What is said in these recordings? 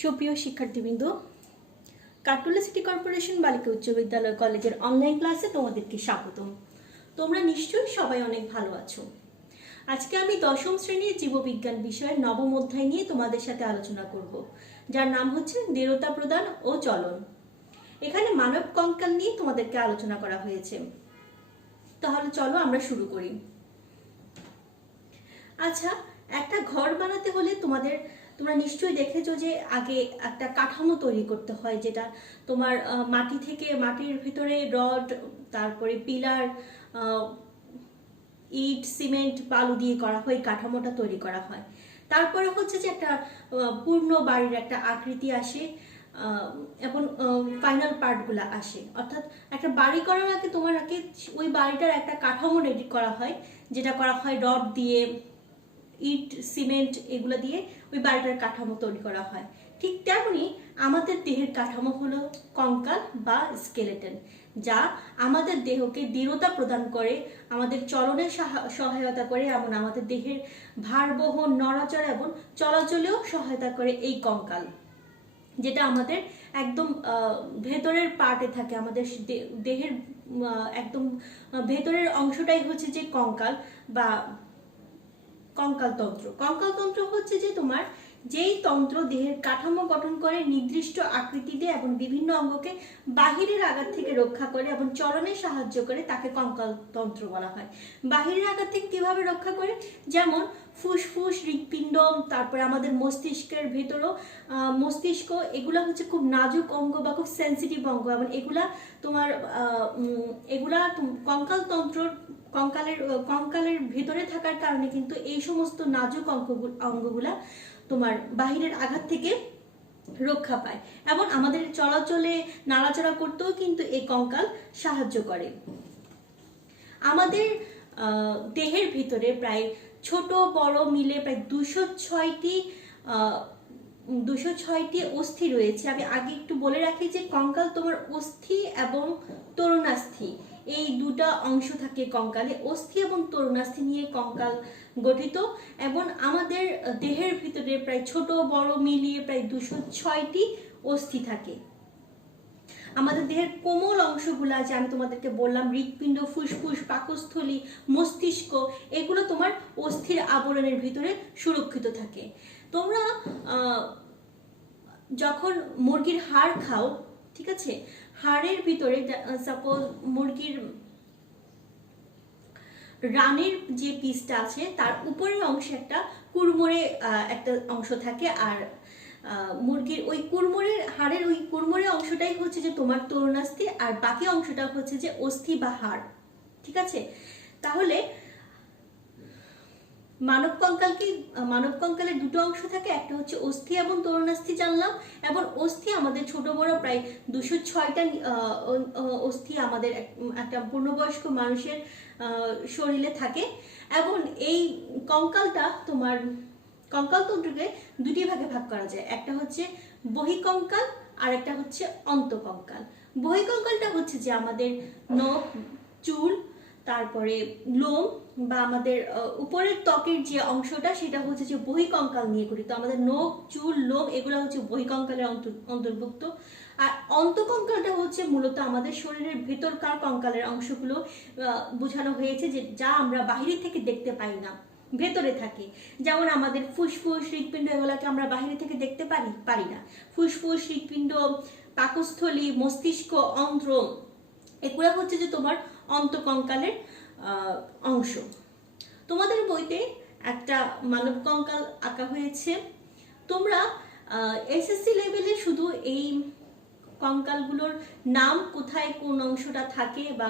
সুপ্রিয় শিক্ষার্থীবৃন্দ, কাটুলা city corporation বালিকা উচ্চ বিদ্যালয় কলেজের অনলাইন ক্লাসে তোমাদেরকে স্বাগতম। তোমরা নিশ্চয়ই সবাই অনেক ভালো আছো। আজকে আমি দশম শ্রেণীর জীববিজ্ঞান বিষয়ের নবম অধ্যায় নিয়ে তোমাদের সাথে আলোচনা করব, যার নাম হচ্ছে দৃঢ়তা প্রদান ও চলন। এখানে মানব কঙ্কাল নিয়ে তোমাদেরকে আলোচনা করা হয়েছে। তাহলে চলো আমরা শুরু করি। আচ্ছা, একটা ঘর বানাতে হলে তোমরা নিশ্চয়ই দেখেছো যে আগে একটা কাঠামো তৈরি করতে হয়, যেটা তোমার মাটির ভিতরে রড, তারপরে পিলার, ইট, সিমেন্ট, বালু দিয়ে করা হয়, কাঠামোটা তৈরি করা হয়। তারপরে হচ্ছে যে একটা পূর্ণ বাড়ির একটা আকৃতি আসে এবং ফাইনাল পার্টগুলো আসে। অর্থাৎ একটা বাড়ি করার আগে তোমার আগে ওই বাড়িটার একটা কাঠামো রেডি করা হয়, যেটা করা হয় রড দিয়ে, ইট, সিমেন্ট এগুলো দিয়ে ওই বাড়িটার কাঠামো তৈরি করা হয়। ঠিক তেমনি আমাদের দেহের কাঠামো হলো কঙ্কাল বা স্কেলেটন, যা আমাদের দেহকে দৃঢ়তা প্রদান করে, আমাদের চলনে সহায়তা করে, এমন আমাদের দেহের ভার বহন, নড়াচড়া এবং চলাচলেও সহায়তা করে এই কঙ্কাল, যেটা আমাদের একদম ভেতরের পার্টে থাকে। আমাদের দেহের একদম ভেতরের অংশটাই হচ্ছে যে কঙ্কাল বা কঙ্কালতন্ত্র। কঙ্কালতন্ত্র হচ্ছে যে তোমার যেই তন্ত্র দেহের কাঠামো গঠন করে, নির্দিষ্ট আকৃতিতে এবং বিভিন্ন অঙ্গকে বাহিরের আঘাত থেকে রক্ষা করে এবং চলনে সাহায্য করে, তাকে কঙ্কালতন্ত্র বলা হয়। বাহিরের আঘাত থেকে কিভাবে রক্ষা করে? যেমন ফুসফুস, হৃৎপিণ্ড, তারপরে আমাদের মস্তিষ্কের ভেতরও মস্তিষ্ক, এগুলা হচ্ছে খুব নাজুক অঙ্গ বা খুব সেন্সিটিভ অঙ্গ, এবং এগুলা কঙ্কালের ভেতরে থাকার কারণে কিন্তু এই সমস্ত নাজুক অঙ্গগুলা তোমার বাহিরের আঘাত থেকে রক্ষা পায়, এবং আমাদের চলাচলে নাড়াচাড়া করতেও কিন্তু এই কঙ্কাল সাহায্য করে। আমাদের দেহের ভিতরে প্রায় ছোট বড় মিলে প্রায় 206টি অস্থি রয়েছে। আমি আগে একটু বলে রাখি যে কঙ্কাল তোমার অস্থি এবং তরুণাস্থি, এই দুটা অংশ থাকে কঙ্কালে। অস্থি এবং তরুণাস্থি নিয়ে কঙ্কাল গঠিত, এবং আমাদের দেহের ভিতরে প্রায় ছোট বড় মিলিয়ে প্রায় 206টি অস্থি থাকে। আমাদের দেহের কোমল অংশগুলা, যে আমি তোমাদেরকে বললাম, হৃৎপিণ্ড, ফুসফুস, পাকস্থলী, মস্তিষ্ক, এগুলো তোমার অস্থির আবরণের ভিতরে সুরক্ষিত থাকে। তোমরা যখন মুরগির হাড় খাও, ঠিক আছে, হাড়ের ভিতরে সাপোজ মুরগির রানের যে পিসটা আছে, তার উপরের অংশে একটা কুড়মুড়ে একটা অংশ থাকে, আর মুরগির ওই হাড়ের ওই কুড়মুড়ে অংশটাই হচ্ছে যে তোমার তরুণাস্থি, আর বাকি অংশটা হচ্ছে যে অস্থি বা হাড়। ঠিক আছে, তাহলে মানব কঙ্কালের দুটো অংশ থাকে, একটা হচ্ছে অস্থি এবং তরুণাস্থি জানলাম, এবং অস্থি আমাদের ছোট বড় প্রায় 206টা অস্থি আমাদের একটা পূর্ণবয়স্ক মানুষের শরীরে থাকে। এবং এই কঙ্কালতন্ত্রকে দুটি ভাগে ভাগ করা যায়। একটা হচ্ছে বহিঃকঙ্কাল আর একটা হচ্ছে অন্তঃকঙ্কাল। বহিঃকঙ্কালটা হচ্ছে যে আমাদের নখ, চুল, তারপরে লোম বা আমাদের উপরের ত্বকের যে অংশটা, সেটা হচ্ছে যে বহিঃকঙ্কাল নিয়ে গঠিত। আমাদের নখ, চুল, লোম এগুলো হচ্ছে বহিঃকঙ্কালের অন্তর্ভুক্ত। আর অন্তঃকঙ্কালটা হচ্ছে মূলত আমাদের শরীরের ভেতরকার কঙ্কালের অংশগুলো বোঝানো হয়েছে, যে যা আমরা বাহিরে থেকে দেখতে পাই না, ভেতরে থাকে। যেমন আমাদের ফুসফুস, হৃৎপিণ্ড, এগুলোকে আমরা বাহিরে থেকে দেখতে পারি না। ফুসফুস, হৃৎপিণ্ড, পাকস্থলী, মস্তিষ্ক, অন্ত্র, এগুলো হচ্ছে যে তোমার অন্তঃকঙ্কালের অংশ। তোমাদের বইতে একটা মানব কঙ্কাল আঁকা হয়েছে। তোমরা এসএসসি লেভেলে শুধু এই কঙ্কালগুলোর নাম, কোথায় কোন অংশটা থাকে, বা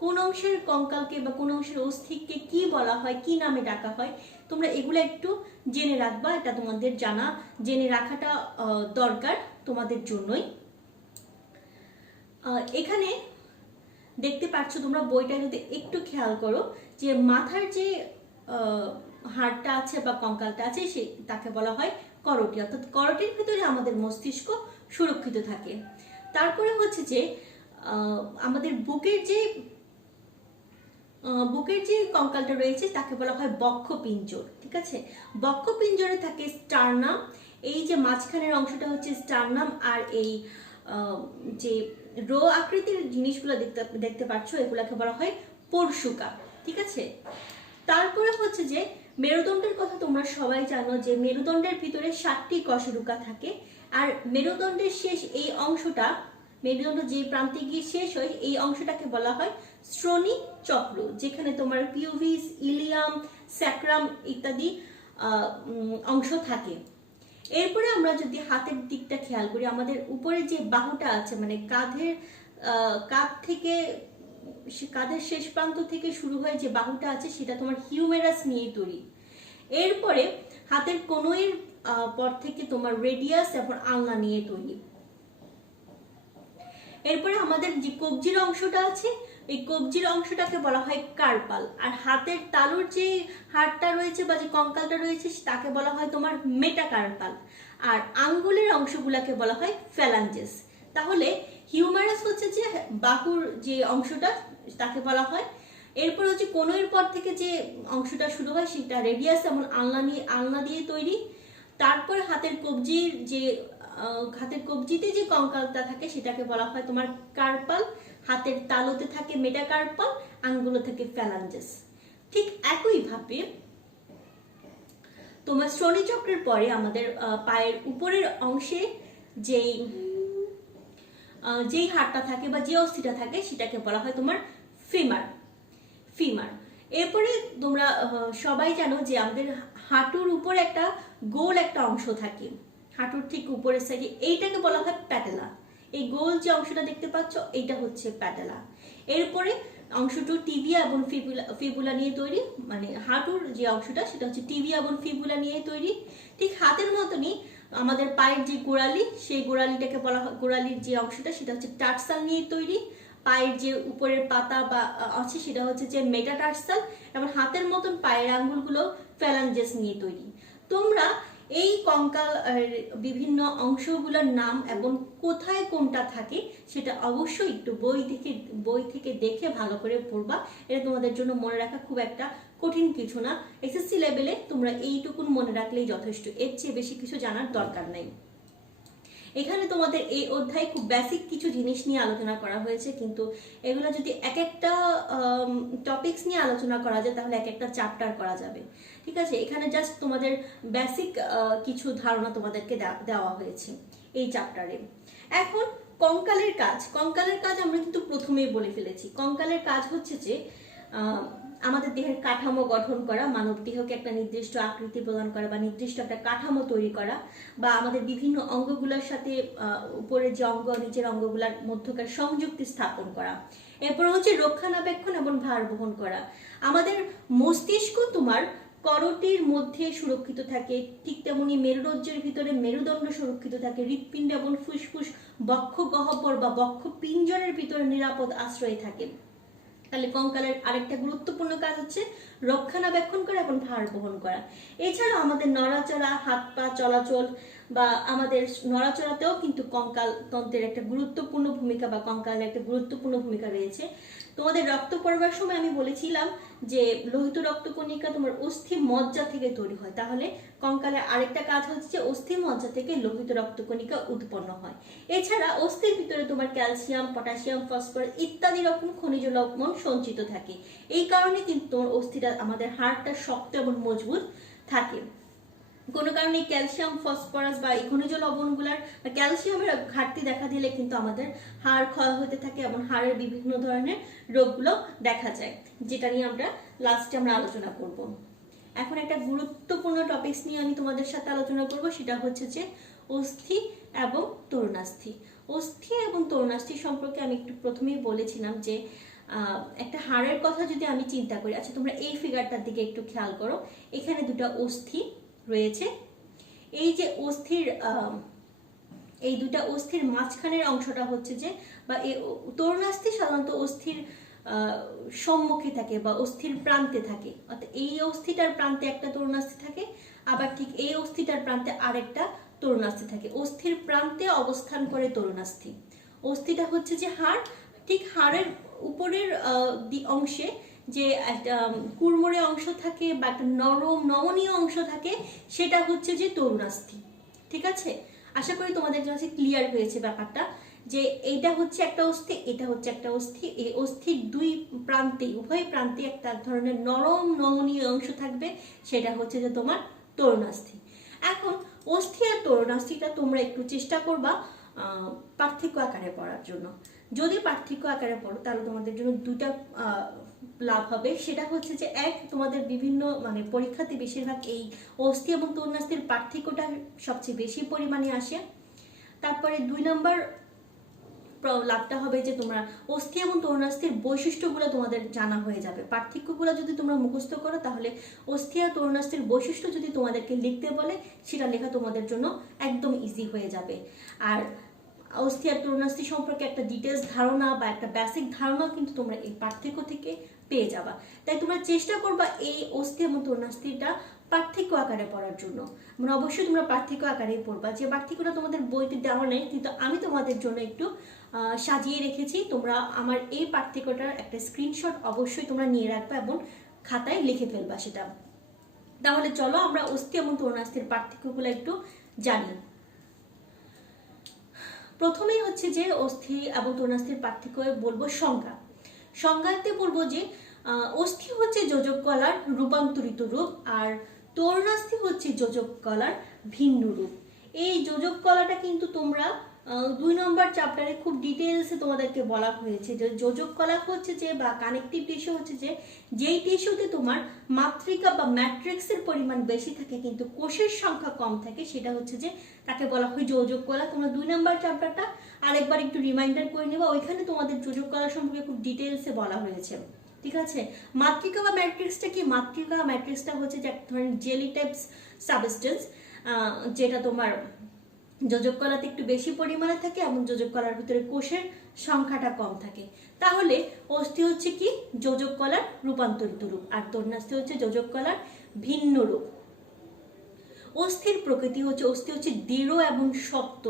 কোন অংশের কঙ্কালকে বা কোন অংশের অস্থিকে কি বলা হয়, কি নামে ডাকা হয়, তোমরা এগুলো একটু জেনে রাখবা। এটা তোমাদের জেনে রাখাটা দরকার তোমাদের জন্যই। এখানে দেখতে পাচ্ছ তোমরা, বইটা যদি একটু খেয়াল করো, যে মাথার যে হাড়টা আছে বা কঙ্কালটা আছে, তাকে বলা হয় করোটি। অর্থাৎ করোটির ভিতরে আমাদের মস্তিষ্ক সুরক্ষিত থাকে। তারপরে হচ্ছে যে আমাদের বুকের যে বুকের যে কঙ্কালটা রয়েছে তাকে বলা হয় বক্ষপিঞ্জর, ঠিক আছে। বক্ষপিঞ্জরে থাকে স্টার্নাম, এই যে মাঝখানের অংশটা হচ্ছে স্টার্নাম, আর এই যে রো আকৃতির জিনিসগুলো দেখতে পাচ্ছ এগুলাকে বলা হয় পরশুকা, ঠিক আছে। তারপরে হচ্ছে যে মেরুদণ্ডের কথা তোমরা সবাই জানো যে মেরুদণ্ডের ভিতরে 7টি কশেরুকা থাকে, আর মেরুদণ্ডের শেষ এই অংশটা, মেরুদণ্ড যে প্রান্তে গিয়ে শেষ হয় এই অংশটাকে বলা হয় শ্রোণী চক্র, যেখানে তোমার পিউভিস, ইলিয়াম, স্যাক্রাম ইত্যাদি অংশ থাকে। এরপরে আমরা যদি হাতের দিকটা খেয়াল করি, আমাদের উপরে যে বাহুটা আছে মানে কাঁধ থেকে কাঁধের শেষ প্রান্ত থেকে শুরু হয়ে যে বাহুটা আছে সেটা তোমার হিউমেরাস নিয়ে তৈরি। এরপরে হাতের কনুইয়ের পর থেকে তোমার রেডিয়াস এবং আলনা নিয়ে তৈরি। এরপরে আমাদের যে কবজির অংশটা আছে এই কবজির অংশটাকে বলা হয় কার্পাল, আর হাতের তালুর যে হাড়টা রয়েছে বা যে কঙ্কালটা রয়েছে তাকে বলা হয় তোমার মেটাকার্পাল, আর আঙ্গুলের অংশগুলাকে বলা হয় ফ্যালাঞ্জেস। তাহলে হিউমারাস হচ্ছে যে বাহুর যে অংশটা তাকে বলা হয়। এরপর হচ্ছে কনুইয়ের পর থেকে যে অংশটা শুরু হয় সেটা রেডিয়াস এবং আলনা দিয়ে তৈরি। তারপর হাতের কবজিতে যে কঙ্কালটা থাকে সেটাকে বলা হয় তোমার কার্পাল, হাতের তালুতে থাকে মেটাকার্পাল, আঙ্গুলে থাকে ফ্যালাঞ্জেস। ঠিক একইভাবে তোমার শ্রোণী চক্রের পরে আমাদের পায়ের উপরের অংশে যেই হাড়টা থাকে বা যে অস্থিটা থাকে সেটাকে বলা হয় তোমার ফিমার। এরপরে তোমরা সবাই জানো যে আমাদের হাঁটুর উপরে একটা গোল একটা অংশ থাকে, হাঁটুর ঠিক উপরের সাইডে, এইটাকে বলা হয় প্যাটেলা। এই গোল যে অংশটা দেখতে পাচ্ছ এইটা হচ্ছে প্যাটেলা। এরপরে অংশটু টিবিয়া এবং ফিবুলা নিয়ে তৈরি, মানে হাঁটুর যে অংশটা সেটা হচ্ছে টিবিয়া এবং ফিবুলা নিয়ে তৈরি। ঠিক হাতের মতনই আমাদের পায়ের যে গোড়ালি, সেই গোড়ালিটাকে বলা হয়, গোড়ালির যে অংশটা সেটা হচ্ছে টার্সাল নিয়ে তৈরি। পায়ের যে উপরের পাতা বা আছে সেটা হচ্ছে যে মেটাটার্সাল, এবং হাতের মতন পায়ের আঙ্গুলগুলো ফ্যালাঞ্জেস নিয়ে তৈরি। তোমরা এই কঙ্কাল বিভিন্ন অংশগুলোর নাম এবং কোথায় কোনটা থাকে সেটা অবশ্যই একটু বই থেকে দেখে ভালো করে পড়বা। এটা তোমাদের জন্য মনে রাখা খুব একটা কঠিন কিছু না। এসএসসি লেভেলে তোমরা এইটুকুন মনে রাখলেই যথেষ্ট, এর চেয়ে বেশি কিছু জানার দরকার নেই। এখানে তোমাদের এই অধ্যায়ে খুব বেসিক কিছু জিনিস নিয়ে আলোচনা করা হয়েছে, কিন্তু এগুলো যদি এক একটা টপিকস নিয়ে আলোচনা করা যায় তাহলে এক একটা চ্যাপ্টার করা যাবে, ঠিক আছে। এখানে জাস্ট তোমাদের বেসিক কিছু ধারণা তোমাদেরকে দেওয়া হয়েছে এই চ্যাপ্টারে। এখন কঙ্কালের কাজ আমরা কিন্তু প্রথমেই বলে ফেলেছি। কঙ্কালের কাজ হচ্ছে যে আমাদের দেহের কাঠামো গঠন করা, মানব দেহকে একটা নির্দিষ্ট আকৃতি প্রদান করা বা নির্দিষ্ট একটা কাঠামো তৈরি করা, বা আমাদের বিভিন্ন অঙ্গগুলোর সাথে উপরের যে অঙ্গ নিচের অঙ্গগুলোর মধ্যকার সংযুক্তি স্থাপন করা। এরপর হচ্ছে রক্ষণাবেক্ষণ এবং ভার বহন করা। আমাদের মস্তিষ্ক তোমার করটির মধ্যে সুরক্ষিত থাকে, ঠিক তেমনি মেরুরজ্জের ভিতরে মেরুদণ্ড সুরক্ষিত থাকে, হৃৎপিণ্ড এবং ফুসফুস বক্ষ গহ্বর বা বক্ষ পিঞ্জরের ভিতরে নিরাপদ আশ্রয়ে থাকে। তাহলে কঙ্কালের আরেকটা গুরুত্বপূর্ণ কাজ হচ্ছে রক্ষণাবেক্ষণ করা এবং ভার বহন করা। এছাড়াও আমাদের নড়াচড়া, হাত পা চলাচল বা আমাদের নড়াচড়াতেও কিন্তু কঙ্কাল তন্ত্রের একটা গুরুত্বপূর্ণ ভূমিকা বা কঙ্কালের একটা গুরুত্বপূর্ণ ভূমিকা রয়েছে। তোমাদের রক্ত পড়বার সময় আমি বলেছিলাম যে লোহিত রক্তকণিকা তোমার অস্থি মজ্জা থেকে তৈরি হয়, তাহলে কঙ্কালের আরেকটা কাজ হচ্ছে যে অস্থি মজ্জা থেকে লোহিত রক্তকণিকা উৎপন্ন হয়। এছাড়া অস্থির ভিতরে তোমার ক্যালসিয়াম, পটাশিয়াম, ফসফরাস ইত্যাদি রকম খনিজ লবণ সঞ্চিত থাকে। এই কারণে কিন্তু তোমার অস্থিটা, আমাদের হাড়টা শক্ত এবং মজবুত থাকে। কোনো কারণে ক্যালসিয়াম, ফসফরাস বা এই খনিজ লবণগুলার বা ক্যালসিয়ামের ঘাটতি দেখা দিলে কিন্তু আমাদের হাড় ক্ষয় হতে থাকে এবং হাড়ের বিভিন্ন ধরনের রোগগুলো দেখা যায়, যেটা নিয়ে আমরা লাস্টে আলোচনা করব। এখন একটা গুরুত্বপূর্ণ টপিকস নিয়ে আমি তোমাদের সাথে আলোচনা করব, সেটা হচ্ছে যে অস্থি এবং তরুণাস্থি। অস্থি এবং তরুণাস্থি সম্পর্কে আমি একটু প্রথমেই বলেছিলাম যে একটা হাড়ের কথা যদি আমি চিন্তা করি, আচ্ছা তোমরা এই ফিগারটার দিকে একটু খেয়াল করো, এখানে দুটো অস্থি রয়েছে। এই যে এই দুটা অস্থির মাঝখানের অংশটা হচ্ছে যে, বা তরুণাস্থি সাধারণত অস্থির সম্মুখে থাকে বা অস্থির প্রান্তে থাকে, অর্থাৎ এই অস্থিটার প্রান্তে একটা তরুণাস্থি থাকে, আবার ঠিক এই অস্থিটার প্রান্তে আরেকটা তরুণাস্থি থাকে। অস্থির প্রান্তে অবস্থান করে তরুণাস্থি। অস্থিটা হচ্ছে যে হাড়, ঠিক হাড়ের উপরের অংশে যে একটা কুড়মুড়ে অংশ থাকে বা একটা নরম নমনীয় অংশ থাকে, সেটা হচ্ছে যে তরুণাস্থি। ঠিক আছে, আশা করি তোমাদের কাছে ক্লিয়ার হয়েছে ব্যাপারটা, যে এইটা হচ্ছে একটা অস্থি, এটা হচ্ছে একটা অস্থি। এই অস্থির দুই প্রান্তে, উভয় প্রান্তে একটা ধরনের নরম নমনীয় অংশ থাকবে, সেটা হচ্ছে যে তোমার তরুণাস্থি। এখন অস্থি আর তরুণাস্থিটা তোমরা একটু চেষ্টা করবা পার্থক্য আকারে পড়ার জন্য। যদি পার্থক্য আকারে পড়ো তাহলে তোমাদের জন্য দুটা লাভ হবে। সেটা হচ্ছে যে এক, তোমাদের বিভিন্ন মানে পরীক্ষাতে বেশিরভাগ এই অস্থি এবং তরুণাস্থির পার্থক্যটা সবচেয়ে বেশি পরিমাণে আসে। তারপরে 2 নম্বর লাভটা হবে যে তোমরা অস্থি এবং তরুণাস্থির বৈশিষ্ট্যগুলো তোমাদের জানা হয়ে যাবে। পার্থক্যগুলো যদি তোমরা মুখস্থ করো তাহলে অস্থি আর তরুণাস্থির বৈশিষ্ট্য যদি তোমাদেরকে লিখতে বলে সেটা লেখা তোমাদের জন্য একদম ইজি হয়ে যাবে। আর অস্থি আর তরুণাস্থি সম্পর্কে একটা ডিটেলস ধারণা বা একটা বেসিক ধারণা কিন্তু তোমরা এই পার্থক্য থেকে পেয়ে যাবা। তাই তোমরা চেষ্টা করবা এই অস্থি এবং তরুণাস্থিটা পার্থক্য আকারে পড়ার জন্য। মানে অবশ্যই তোমরা পার্থক্য আকারেই পড়বা, যে পার্থক্যটা তোমাদের বইতে দেওয়া নেই কিন্তু আমি তোমাদের জন্য একটু সাজিয়ে রেখেছি। তোমরা আমার এই পার্থক্যটার একটা স্ক্রিনশট অবশ্যই তোমরা নিয়ে রাখবা এবং খাতায় লিখে ফেলবা সেটা। তাহলে চলো আমরা অস্থি এবং তরুণাস্থির পার্থক্যগুলো একটু জানি। প্রথমেই হচ্ছে যে অস্থি এবং তরুণাস্থির পার্থক্য বলবো সংজ্ঞা। সংজ্ঞাতে বলবো যে অস্থি হচ্ছে যোজক কলার রূপান্তরিত রূপ, আর তরুণাস্থি হচ্ছে যোজক কলার ভিন্ন রূপ। এই যোজক কলাটা কিন্তু তোমরা 2 নম্বর চ্যাপ্টারে খুব ডিটেলসে তোমাদেরকে বলা হয়েছে যে যোজক কলা হচ্ছে যে বা কানেকটিভ টিস্যু হচ্ছে যে যেই টিস্যুতে তোমার মাতৃকা বা ম্যাট্রিক্সের পরিমাণ বেশি থাকে কিন্তু কোষের সংখ্যা কম থাকে, সেটা হচ্ছে যে তাকে বলা হয় যোজক কলা। তোমরা 2 নম্বর চ্যাপ্টারটা আরেকবার একটু রিমাইন্ডার করে নেবা, ওইখানে তোমাদের যোজক কলা সম্পর্কে খুব ডিটেলসে বলা হয়েছে। ঠিক আছে, মাতৃকা বা ম্যাট্রিক্সটা কি? মাতৃকা বা ম্যাট্রিক্সটা হচ্ছে যে এক ধরনের জেলি টাইপস সাবস্টেন্স, যেটা তোমার যোজক কলাতে একটু বেশি পরিমাণে থাকে এবং যোজক কলার ভিতরে কোষের সংখ্যাটা কম থাকে। তাহলে অস্থি হচ্ছে কি? যোজক কলার রূপান্তরিত রূপ, আর তরুণাস্থি হচ্ছে যোজক কলার ভিন্ন রূপ। অস্থির প্রকৃতি হচ্ছে, অস্থি হচ্ছে দৃঢ় এবং শক্ত,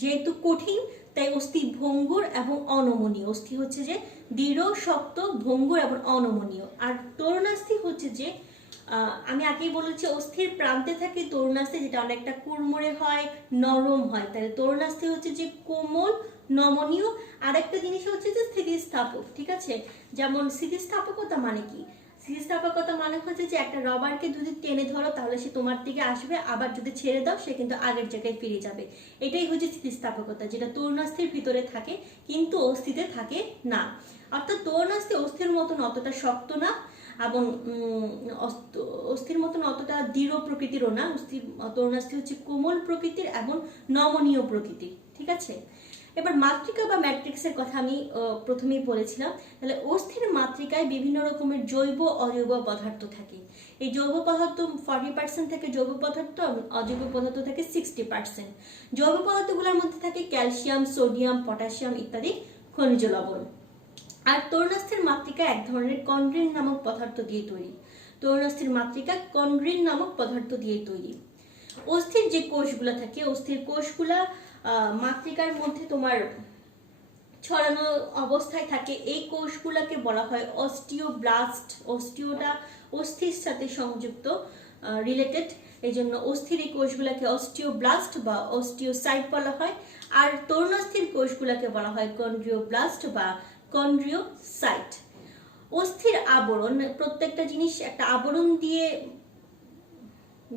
যেহেতু কঠিন তাই অস্থি ভঙ্গুর এবং অনমনীয়। অস্থি হচ্ছে যে দৃঢ়, শক্ত, ভঙ্গুর এবং অনমনীয়। আর তরুণাস্থি হচ্ছে যে আমি আগেই বলেছি অস্থির প্রান্তে থাকে তরুণাস্থি, যেটা অনেকটা কুড়মুড়ে হয়, নরম হয়। তাহলে তরুণাস্থি হচ্ছে যে কোমল, নমনীয়। আর একটা জিনিস হচ্ছে যে স্থিতিস্থাপক। ঠিক আছে, যেমন স্থিতিস্থাপকতা মানে কি? স্থিতিস্থাপকতা মানে হচ্ছে যে একটা রবারকে যদি টেনে ধরো তাহলে সে তোমার দিকে আসবে, আবার যদি ছেড়ে দাও সে কিন্তু আগের জায়গায় ফিরে যাবে। এটাই হচ্ছে স্থিতিস্থাপকতা, যেটা তরুণাস্থির ভিতরে থাকে কিন্তু অস্থিতে থাকে না। অর্থাৎ তরুণাস্থি অস্থির মতন অতটা শক্ত না এবং অস্থির মতন অতটা দৃঢ় প্রকৃতিরও না। তরুণাস্থি হচ্ছে কোমল প্রকৃতির এবং নমনীয় প্রকৃতির। ঠিক আছে, এবার মাতৃকা বা ম্যাট্রিক্সের কথা আমি প্রথমেই বলেছিলাম। তাহলে অস্থির মাতৃকায় বিভিন্ন রকমের জৈব অজৈব পদার্থ থাকে। এই জৈব পদার্থ 40% থাকে জৈব পদার্থ এবং অজৈব পদার্থ থাকে 60%। জৈব পদার্থগুলোর মধ্যে থাকে ক্যালসিয়াম, সোডিয়াম, পটাশিয়াম ইত্যাদি খনিজ লবণ। আর তরুণাস্থির মাতৃকা এক ধরনের কন্ড্রিন নামক পদার্থ দিয়ে তৈরি। তরুণাস্থির মাতৃকা কন্ড্রিন নামক পদার্থ দিয়ে তৈরি। অস্থির যে কোষগুলা থাকে, অস্থির কোষগুলা মাতৃকার মধ্যে তোমার ছড়ানো অবস্থায় থাকে। এই কোষগুলাকে বলা হয় অস্টিওব্লাস্ট। অস্টিওটা অস্থির সাথে সংযুক্ত, রিলেটেড, এই জন্য অস্থির এই কোষগুলাকে অস্টিওব্লাস্ট বা অস্টিওসাইট বলা হয়। আর তরুণাস্থির কোষগুলাকে বলা হয় কন্ড্রিওব্লাস্ট বা কন্ড্রিওসাইট। অস্থির আবরণ, প্রত্যেকটা জিনিস একটা আবরণ দিয়ে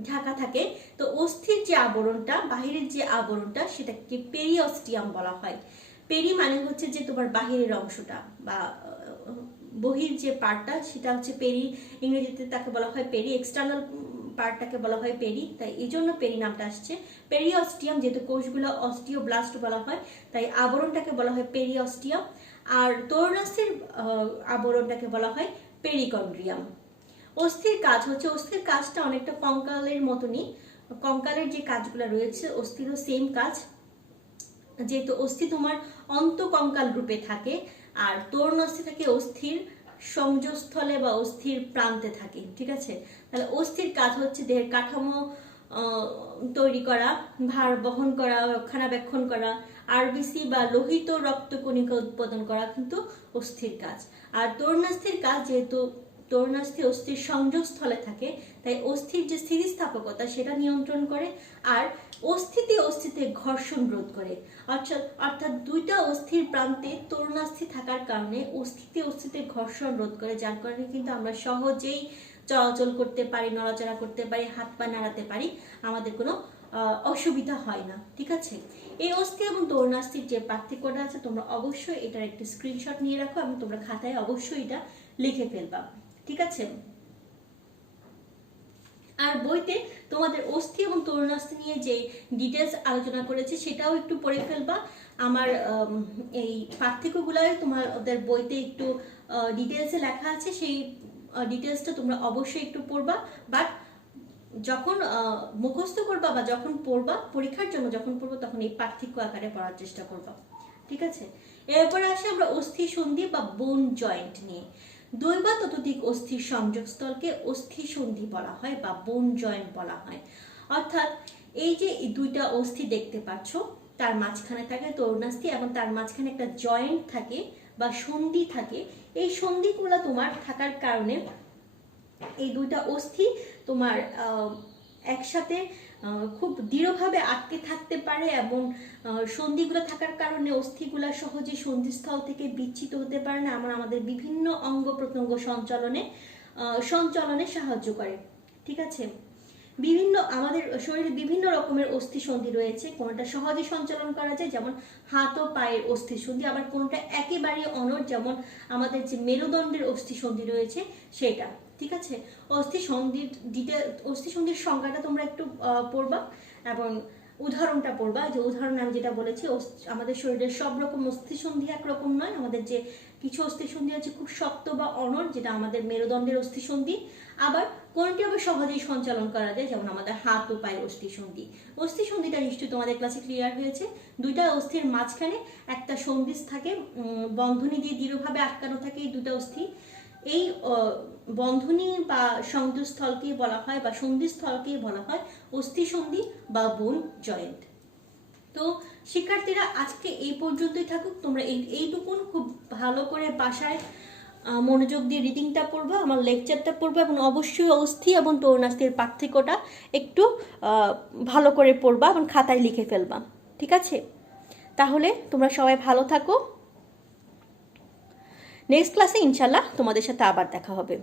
ঢাকা থাকে। তো অস্থির যে আবরণটা, বাহিরের যে আবরণটা, সেটাকে পেরিঅস্টিয়াম বলা হয়। পেরি মানে হচ্ছে যে তোমার বাহিরের অংশটা বা বহির যে পার্টটা, সেটা হচ্ছে পেরি। ইংরেজিতে তাকে বলা হয় পেরি, এক্সটার্নাল পার্টটাকে বলা হয় পেরি, তাই এই জন্য পেরি নামটা আসছে। পেরিঅস্টিয়াম, যেহেতু কোষগুলো অস্টিওব্লাস্ট বলা হয় তাই আবরণটাকে বলা হয় পেরিঅস্টিয়াম। আর তরুণাস্থির আবরণটাকে বলা হয় পেরিকন্ড্রিয়াম। অস্থির কাজ হচ্ছে, অস্থির কাজটা অনেকটা কঙ্কালের মতনই। কঙ্কালের যে কাজগুলো রয়েছে অস্থিরও সেম কাজ, যেহেতু অস্থি তোমার অন্তকঙ্কাল রূপে থাকে আর তরুণাস্থি থাকে অস্থির সংযোগস্থলে বা অস্থির প্রান্তে থাকে। ঠিক আছে, তাহলে অস্থির কাজ হচ্ছে দেহের কাঠামো তৈরি করা, ভার বহন করা, রক্ষণাবেক্ষণ করা। আরবিসি বা লোহিত রক্তকণিকা উৎপাদন করা কিন্তু অস্থির কাজ। আর তরুণাস্থির কাজ, যেহেতু তরুণাস্থি অস্থির সংযোগস্থলে থাকে, তাই অস্থির যে স্থিতিস্থাপকতা সেটা নিয়ন্ত্রণ করে, আর অস্থিতে ঘর্ষণ রোধ করে। অর্থাৎ দুইটা অস্থির প্রান্তে তরুণাস্থি থাকার কারণে অস্থিতে ঘর্ষণ রোধ করে, যার কারণে কিন্তু আমরা সহজেই চলাচল করতে পারি, নড়াচড়া করতে পারি, হাত পা নাড়াতে পারি, আমাদের কোনো অসুবিধা হয় না। ঠিক আছে, এই অস্থি এবং তরুণাস্থির যে পার্থক্যটা আছে তোমরা অবশ্যই এটার একটি স্ক্রিনশট নিয়ে রাখো এবং তোমরা খাতায় অবশ্যই এটা লিখে ফেলবা। ঠিক আছে, আর বইতে তোমাদের অস্থি এবং তরুণাস্থি নিয়ে যে ডিটেলস আলোচনা করেছে সেটাও একটু পড়ে ফেলবা। আমার এই পার্থক্যগুলোই তোমাদের বইতে একটু ডিটেলসে লেখা আছে, সেই ডিটেলসটা তোমরা অবশ্যই একটু পড়বা। বাট যখন মুখস্থ করবা বা যখন পড়বা, পরীক্ষার জন্য যখন পড়বো, তখন এই পার্থক্য আকারে পড়ার চেষ্টা করবা। ঠিক আছে, এরপরে আসে আমরা অস্থি সন্ধি বা বোন জয়েন্ট নিয়ে। দুই বা ততোধিক অস্থির সংযোগস্থলকে অস্থি সন্ধি বলা হয় বা বোন জয়েন্ট বলা হয়। অর্থাৎ এই যে দুইটা অস্থি দেখতে পাচ্ছ, তার মাঝখানে থাকে তরুণাস্থি এবং তার মাঝখানে একটা জয়েন্ট থাকে বা সন্ধি থাকে। এই সন্ধিগুলো তোমার থাকার কারণে এই দুইটা অস্থি তোমার একসাথে খুব দৃঢ়ভাবে আটকে থাকতে পারে, এবং সন্ধিগুলো থাকার কারণে অস্থিগুলো সহজে সন্ধিস্থল থেকে বিচ্ছিত হতে পারে না, আমাদের বিভিন্ন অঙ্গ প্রত্যঙ্গ সঞ্চালনে সাহায্য করে। ঠিক আছে, আমাদের শরীরে বিভিন্ন রকমের অস্থি সন্ধি রয়েছে, কোনটা সহজে সঞ্চালন করা যায়, যেমন হাত ও পায়ের অস্থি সন্ধি, আবার কোনটা একেবারে অনড়, যেমন আমাদের যে মেরুদণ্ডের অস্থি সন্ধি রয়েছে সেটা। ঠিক আছে, অস্থি সন্ধির সংজ্ঞাটা তোমরা একটু পড়বা এবং উদাহরণটা পড়বা। যে উদাহরণ আমি যেটা বলেছি, আমাদের শরীরের সব রকম অস্থি সন্ধি একরকম নয়। আমাদের যে কিছু অস্থি সন্ধি আছে খুব শক্ত বা অনড়, যেটা আমাদের মেরুদণ্ডের অস্থি সন্ধি। আবার কোনটি আবার সহজেই সঞ্চালন করা যায়, যেমন আমাদের হাত ও পায়ের অস্থি সন্ধি। অস্থি সন্ধিটা নিশ্চয়ই তোমাদের ক্লাসে ক্লিয়ার হয়েছে। দুইটা অস্থির মাঝখানে একটা সন্ধিস থাকে, বন্ধনী দিয়ে দৃঢ়ভাবে আটকানো থাকে এই দুটা অস্থি। এই বন্ধনী বা সংযোগস্থলকে বলা হয় বা সন্ধিস্থলকে বলা হয় অস্থি সন্ধি বা বোন জয়েন্ট। তো শিক্ষার্থীরা, আজকে এই পর্যন্তই থাকুক। তোমরা এইটুকুন খুব ভালো করে বাসায় মনোযোগ দিয়ে রিডিংটা পড়বা, আমার লেকচারটা পড়বা, এবং অবশ্যই অস্থি এবং তরুণাস্থির পার্থক্যটা একটু ভালো করে পড়বা এবং খাতায় লিখে ফেলবা। ঠিক আছে, তাহলে তোমরা সবাই ভালো থাকো। নেক্সট ক্লাসে ইনশাল্লাহ তোমাদের সাথে আবার দেখা হবে।